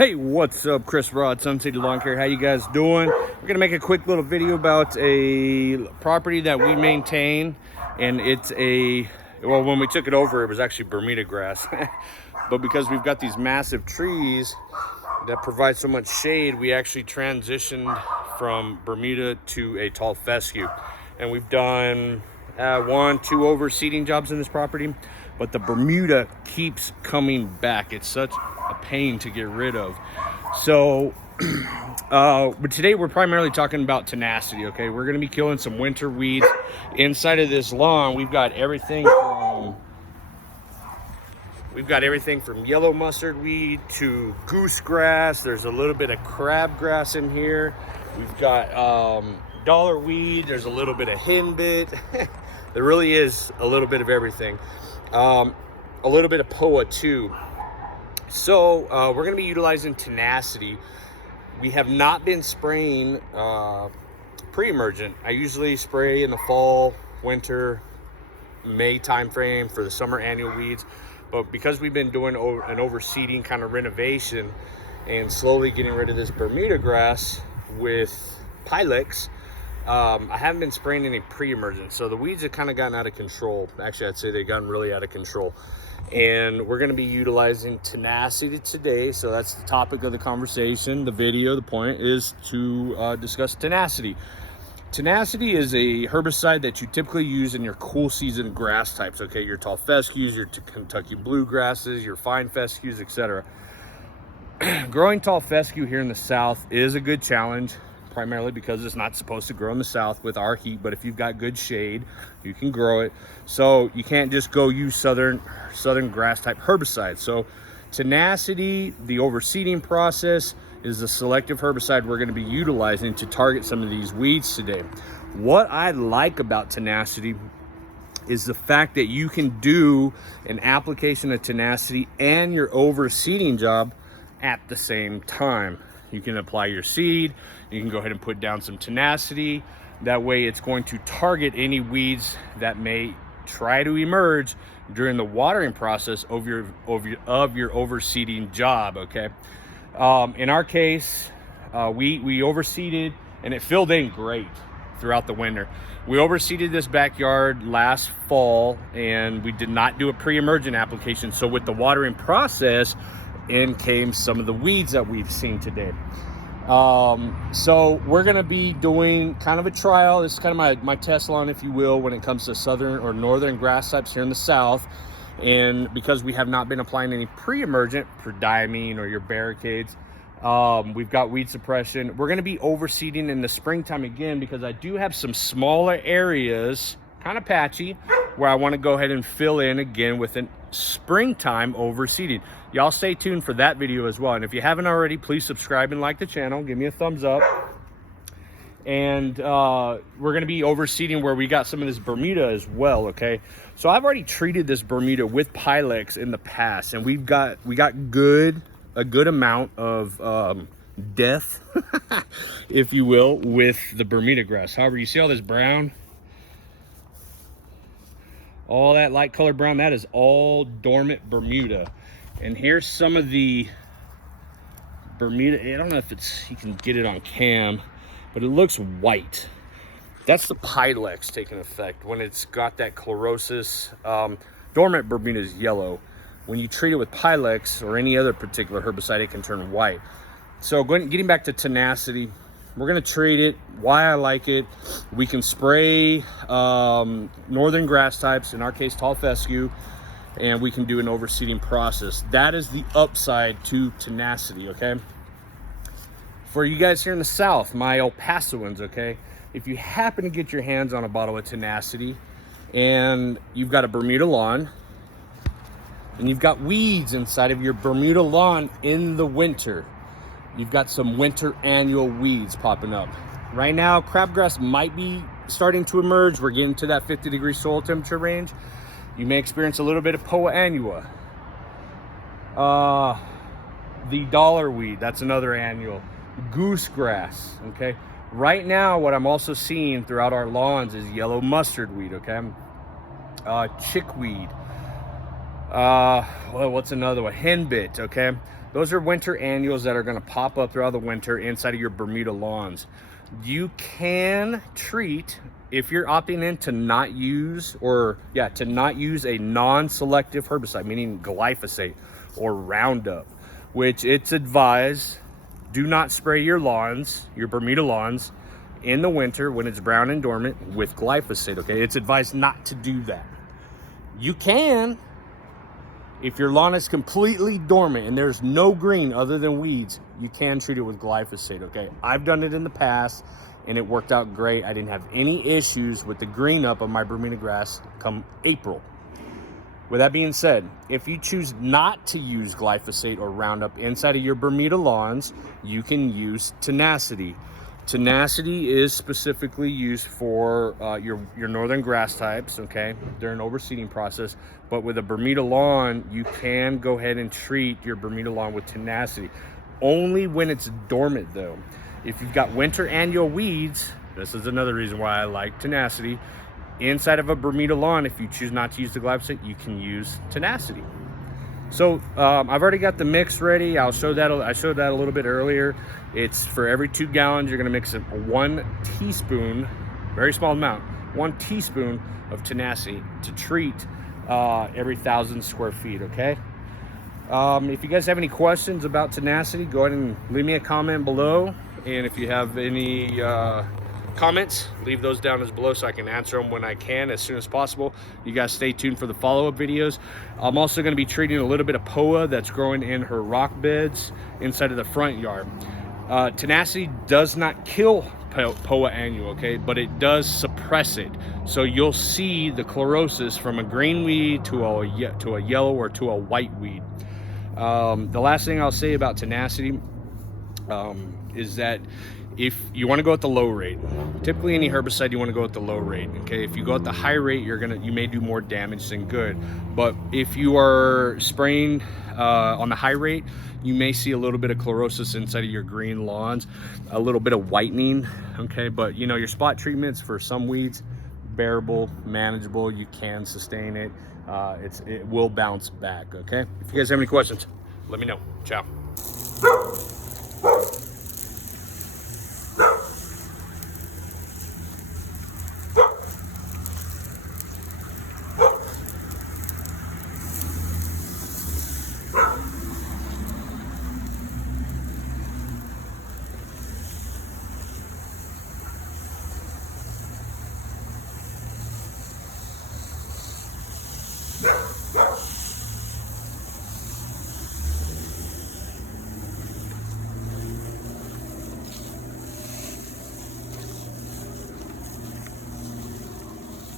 Hey, what's up? Chris Rod, Sun City Lawn Care. How you guys doing? We're gonna make a quick little video about a property that we maintain, and it's well, when we took it over, it was actually Bermuda grass, but because we've got these massive trees that provide so much shade, we actually transitioned from Bermuda to a tall fescue, and we've done 1-2 overseeding jobs in this property, but the Bermuda keeps coming back. It's such a pain to get rid of. So but today we're primarily talking about tenacity. Okay, we're going to be killing some winter weeds inside of this lawn. We've got everything from yellow mustard weed to goose grass. There's a little bit of crabgrass in here. We've got dollar weed. There's a little bit of henbit. There really is a little bit of everything. A little bit of POA too. So we're going to be utilizing tenacity. We have not been spraying pre-emergent. I usually spray in the fall, winter, May timeframe for the summer annual weeds. But because we've been doing an overseeding kind of renovation and slowly getting rid of this Bermuda grass with Pylex, I haven't been spraying any pre-emergent. So the weeds have kind of gotten out of control. Actually, I'd say they've gotten really out of control. And we're going to be utilizing tenacity today. So that's the topic of the conversation, the video. The point is to discuss tenacity. Tenacity is a herbicide that you typically use in your cool season grass types. Okay, your tall fescues, your Kentucky bluegrasses, your fine fescues, etc. Growing tall fescue here in the South is a good challenge, primarily because it's not supposed to grow in the South with our heat, but if you've got good shade, you can grow it. So you can't just go use southern grass type herbicide. So tenacity, the overseeding process, is a selective herbicide we're going to be utilizing to target some of these weeds today. What I like about tenacity is the fact that you can do an application of tenacity and your overseeding job at the same time. You can apply your seed, you can go ahead and put down some tenacity. That way it's going to target any weeds that may try to emerge during the watering process of your overseeding job, okay? In our case, we overseeded and it filled in great throughout the winter. We overseeded this backyard last fall and we did not do a pre-emergent application. So with the watering process, in came some of the weeds that we've seen today. So we're going to be doing kind of a trial. This is kind of my test lawn, if you will, when it comes to southern or northern grass types here in the South. And because we have not been applying any pre-emergent for diamine or your barricades, we've got weed suppression. We're going to be overseeding in the springtime again, because I do have some smaller areas, kind of patchy, where I want to go ahead and fill in again with an springtime overseeding. Y'all stay tuned for that video as well. And if you haven't already, please subscribe and like the channel. Give me a thumbs up. And we're going to be overseeding where we got some of this Bermuda as well, okay? So I've already treated this Bermuda with Pylex in the past, and we got a good amount of death, if you will, with the Bermuda grass. However, you see all this brown? All that light colored brown, that is all dormant Bermuda. And here's some of the Bermuda. I don't know if you can get it on cam, but it looks white. That's the Pylex taking effect when it's got that chlorosis. Dormant Bermuda is yellow. When you treat it with Pylex or any other particular herbicide, it can turn white. So getting back to tenacity, we're going to treat it. Why I like it: we can spray northern grass types, in our case tall fescue, and we can do an overseeding process. That is the upside to tenacity, okay? For you guys here in the South, my El Pasoans, okay, if you happen to get your hands on a bottle of tenacity and you've got a Bermuda lawn and you've got weeds inside of your Bermuda lawn in the winter, you've got some winter annual weeds popping up. Right now, crabgrass might be starting to emerge. We're getting to that 50-degree soil temperature range. You may experience a little bit of POA annua. The dollar weed, that's another annual. Goose grass, okay? Right now, what I'm also seeing throughout our lawns is yellow mustard weed, okay? Chickweed. Well, what's another one? Henbit, okay? Those are winter annuals that are going to pop up throughout the winter inside of your Bermuda lawns. You can treat, if you're opting in to not use, to not use a non-selective herbicide, meaning glyphosate or Roundup, which it's advised, do not spray your lawns, your Bermuda lawns, in the winter when it's brown and dormant with glyphosate, okay? It's advised not to do that. You can, if your lawn is completely dormant and there's no green other than weeds, you can treat it with glyphosate, okay? I've done it in the past and it worked out great. I didn't have any issues with the green up of my Bermuda grass come April. With that being said, if you choose not to use glyphosate or Roundup inside of your Bermuda lawns, you can use Tenacity. Tenacity is specifically used for your northern grass types, okay, during overseeding process. But with a Bermuda lawn, you can go ahead and treat your Bermuda lawn with Tenacity. Only when it's dormant, though. If you've got winter annual weeds, this is another reason why I like Tenacity. Inside of a Bermuda lawn, if you choose not to use the glyphosate, you can use Tenacity. So I've already got the mix ready. I showed that a little bit earlier. It's for every 2 gallons, you're gonna mix 1 teaspoon, very small amount, 1 teaspoon of Tenacity to treat every 1,000 square feet, okay? If you guys have any questions about Tenacity, go ahead and leave me a comment below. And if you have any comments, leave those down as below so I can answer them when I can, as soon as possible. You guys stay tuned for the follow-up videos. I'm also going to be treating a little bit of POA that's growing in her rock beds inside of the front yard. Tenacity does not kill POA annual, okay, but it does suppress it. So you'll see the chlorosis from a green weed to a yellow or to a white weed. The last thing I'll say about Tenacity is that if you want to go at the low rate, typically any herbicide you want to go at the low rate, okay? If you go at the high rate, you may do more damage than good. But if you are spraying on the high rate, you may see a little bit of chlorosis inside of your green lawns, a little bit of whitening, okay? But you know, your spot treatments for some weeds, bearable, manageable, you can sustain it. It will bounce back, okay? If you guys have any questions, let me know. Ciao. Yeah.